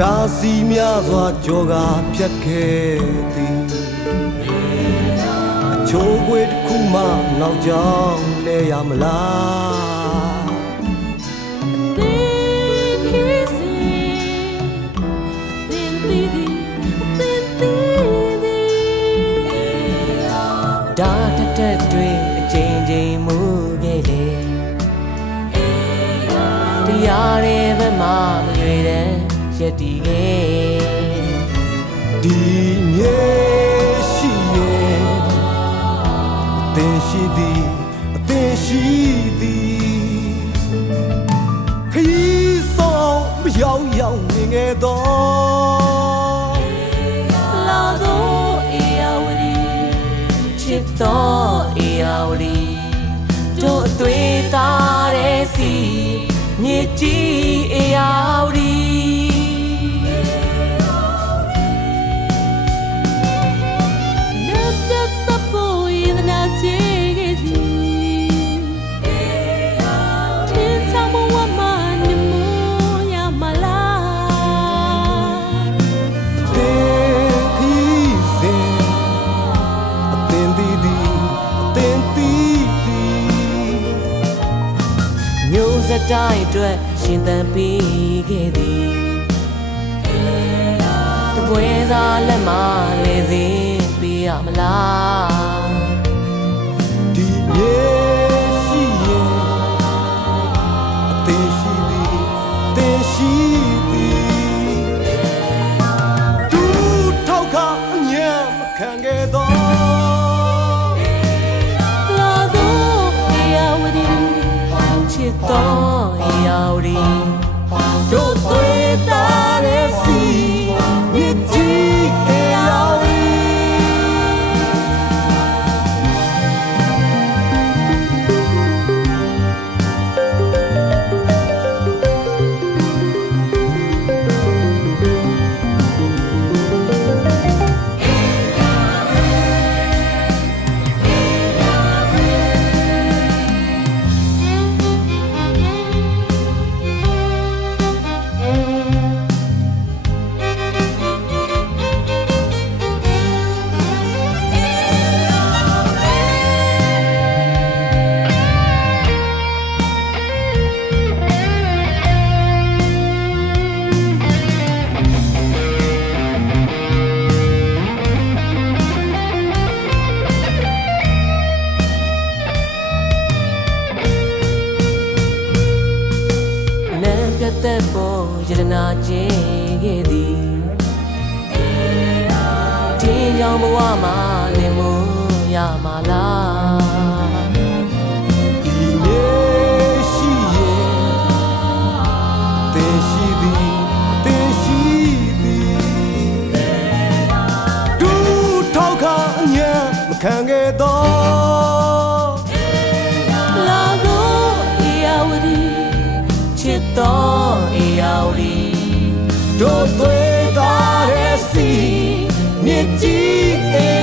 တာစီများစွာကြောကဖြတ်ခဲ့သည်အချိုးခွေတစ်ခုမှနောက်ကြောင်းလဲရမလား ဒါထက်ထက်တွေအချိန်ချင်းမူခဲ့တယ်တရားရဲ့ဘက်မှာမရွေတဲ့ရည်တည်ခဲ့ဒီမြေရှိရဲ့အသင်ရှိသည်အသင်ရှိ ချစ်တော့အေယာဝတီတို့အသွေးသားတဲ့စီမြေကြီးအေယာဝတီတဲ့ တိုင်းအတွက်ရှင်သန်ပေးခဲ့သည်တပွဲသားလက်မလဲစင်ပေးရမလားဒီမြေ သက်ပေါ်ယရနာကျင်းခဲ့သည်တင်းကြောင်ဘဝမှာလင်မရမှာလားဒီမြေရှိရဲ့သင်ရှိသည်သင်ရှိသည်ဒူထောက်ခအညံမခံခဲ့ သွေးသားရဲ့စီမြစ်ကြီးအေး